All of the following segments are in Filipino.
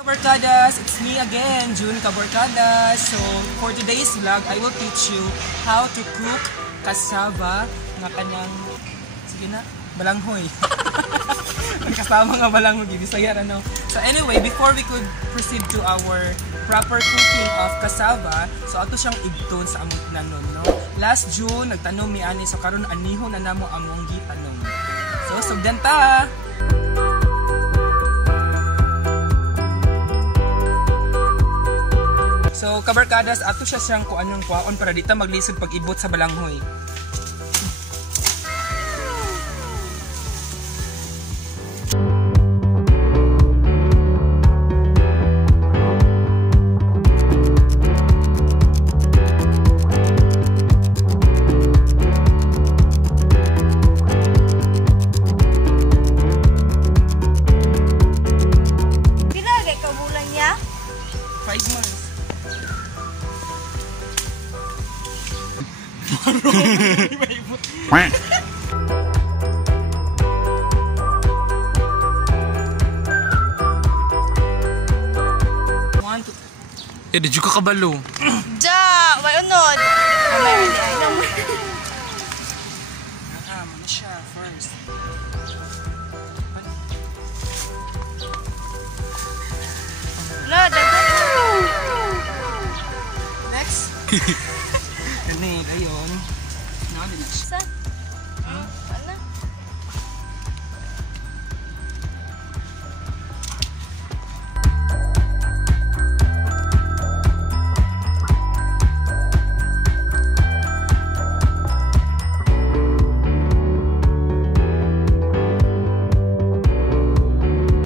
Kabarkadas, it's me again, June Kabarkadas. So, for today's vlog, I will teach you how to cook cassava nga kanang, sige na, balanghoy. Kasama nga balanghoy, Bisaya ano. So anyway, before we could proceed to our proper cooking of cassava, so ato siyang ibton sa among nanon, no? Last June, nagtanom mi ani, so karon aniho na namo among gitanom. So, sugdan ta! So, kabarkadas, ato siya siyang kuanong kuaon para dita maglisod pag-ibot sa balanghoy. Pila kay kabulan niya? 5 months. Di juga kabalo. Ja, may unod. Ano siya first. No, dagdag. Next. Kani, ayon. Nani na siya. Sa? Ano?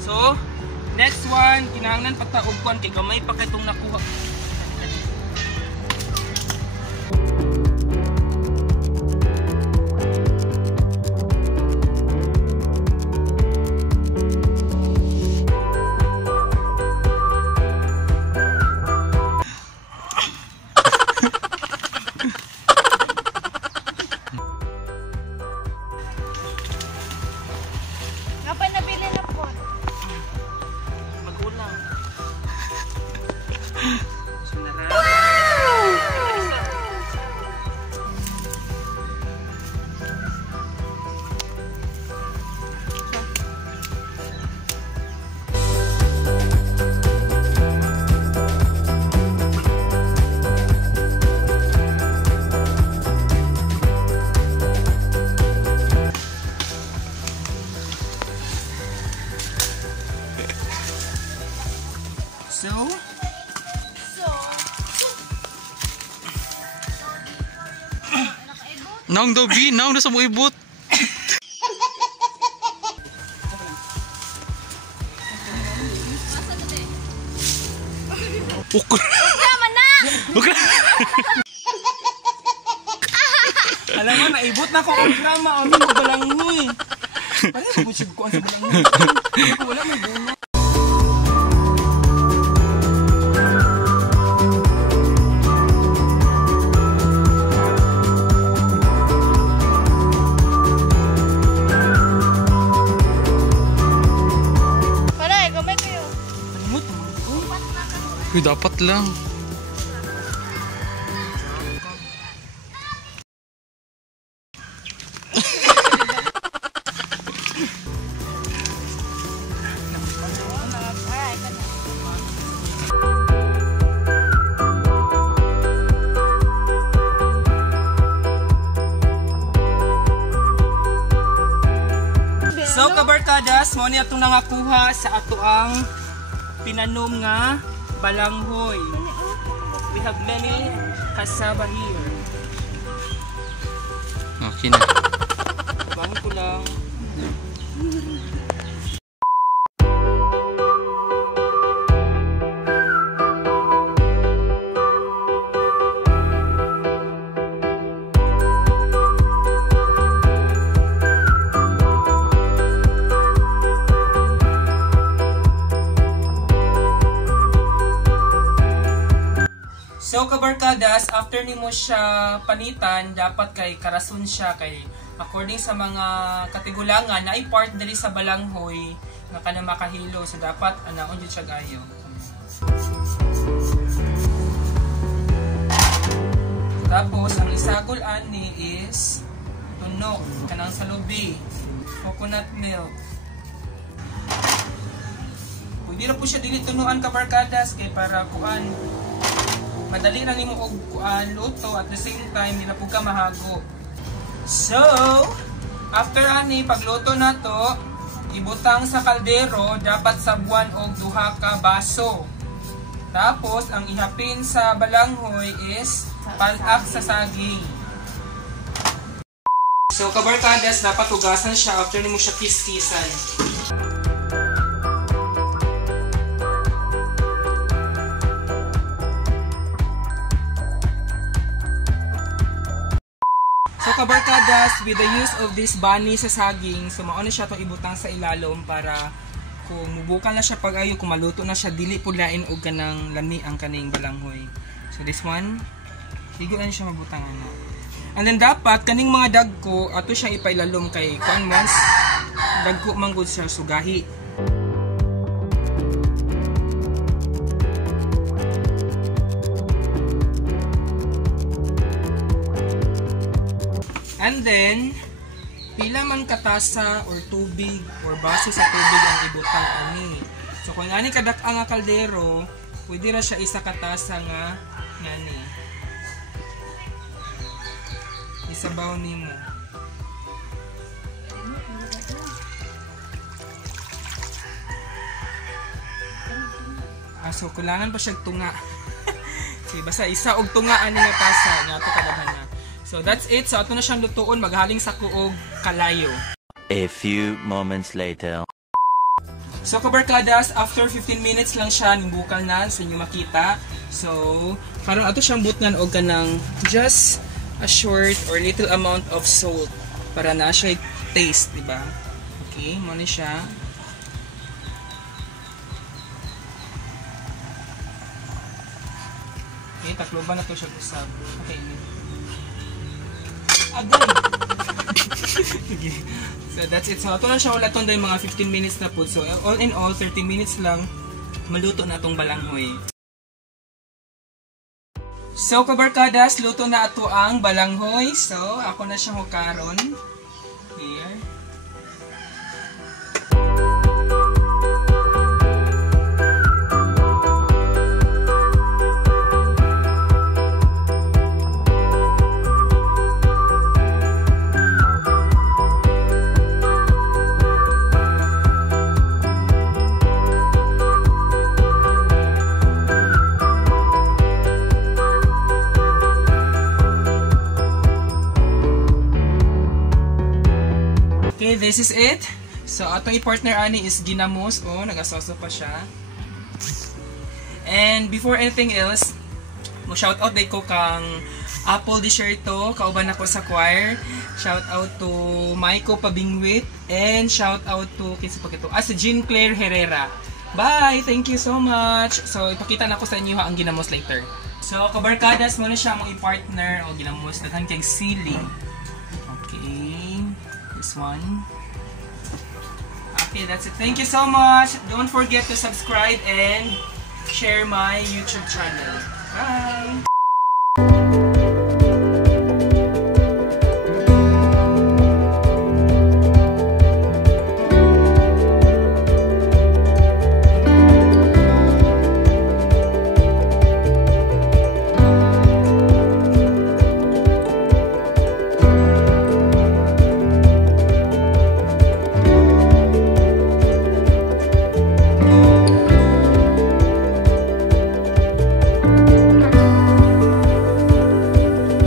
So, next one, kinahanglan pagtaugkuan kay gamay pa kay itong nakuha. Ngapay nabili na po. Magulang. Sunara. So, Naong daw bi, naong na sa mo ibot. Ukra. tama na. Ukra. alam mo, naibot na ko ang drama. Ano mo balanghoy? Parang nabusog ko ang sa balanghoy. Wala may bunga. Paray, gamay kayo. Palimot mo. Uy, dapat lang. Alright, kana. So, kabarkadas, mo niya itong nangakuha sa ato ang pinanom nga balanghoy. We have many cassava here. Okay na. Bangon ko lang. So kabarkadas, after nimo siya panitan, dapat kay karason siya kay according sa mga katigulangan na ay part dali sa balanghoy nga kana makahilo, so dapat anaon jud siya gayo. Tapos, ang isagol ani is tunok, kanang salubi, coconut milk. Pwede na po siya dili tunuan kabarkadas kay para kuan madali na nimo og kuan luto at the same time dili na po ka mahago. So, after ani pagluto na to, ibutang sa kaldero dapat sabuan og 2 ka baso. Tapos ang ihapin sa balanghoy is palak sa saging. So kabarkadas, dapat hugasan siya after nimo siya kiskisan. So kabarkadas, with the use of this bani sa saging, so mauna siya itong ibutang sa ilalom para kung mubukan na siya pag-ayo, kung maluto na siya, dili pulain o kanang lami ang kaning balanghoy. So this one, higo na siya mabutang ano. And then dapat, kaning mga dagko, ato siya ipailalom kay kuan mas, dagko manggod siya sugahi. And then, pila man katasa or tubig or baso sa tubig ang ibutang ani. So kung ani kadak ang kaldero, pwede ra siya isa katasa nga ngani. Isabaw nimo. So kailangan pa siya tunga. Sige, basta isa og tunga ani nga tasa nga to kadaghan na. So that's it. So ato na siyang lutuon, maghaling sa kuog kalayo. A few moments later. So kabarkadas, after 15 minutes lang siya, nimbukal na sa inyo makita. So karon ato siyang butngan og kanang just a short or little amount of salt para na siya taste, di ba? Okay, mo ni siya. Okay, takloban na to siya usab. Okay. Agay. Okay. So that's it. So ato na siya ulaton dahil mga 15 minutes na po. So all in all, 30 minutes lang maluto na itong balanghoy. So kabarkadas, luto na ato ang balanghoy. So ako na siyang hukaron. Here. Okay, this is it. So, atong i-partner ani is ginamos. Oh, nagasoso pa siya. And before anything else, mo shout out day ko kang Apple Desierto, kauban ako sa choir. Shout out to Maiko Pabingwit and shout out to kinsa pa kito? Si Jean Claire Herrera. Bye! Thank you so much. So, ipakita na ko sa inyo ang ginamos later. So, kabarkadas mo na siya mong i-partner o ginamos na kang sili. Okay. This one. Okay, that's it. Thank you so much. Don't forget to subscribe and share my YouTube channel. Bye!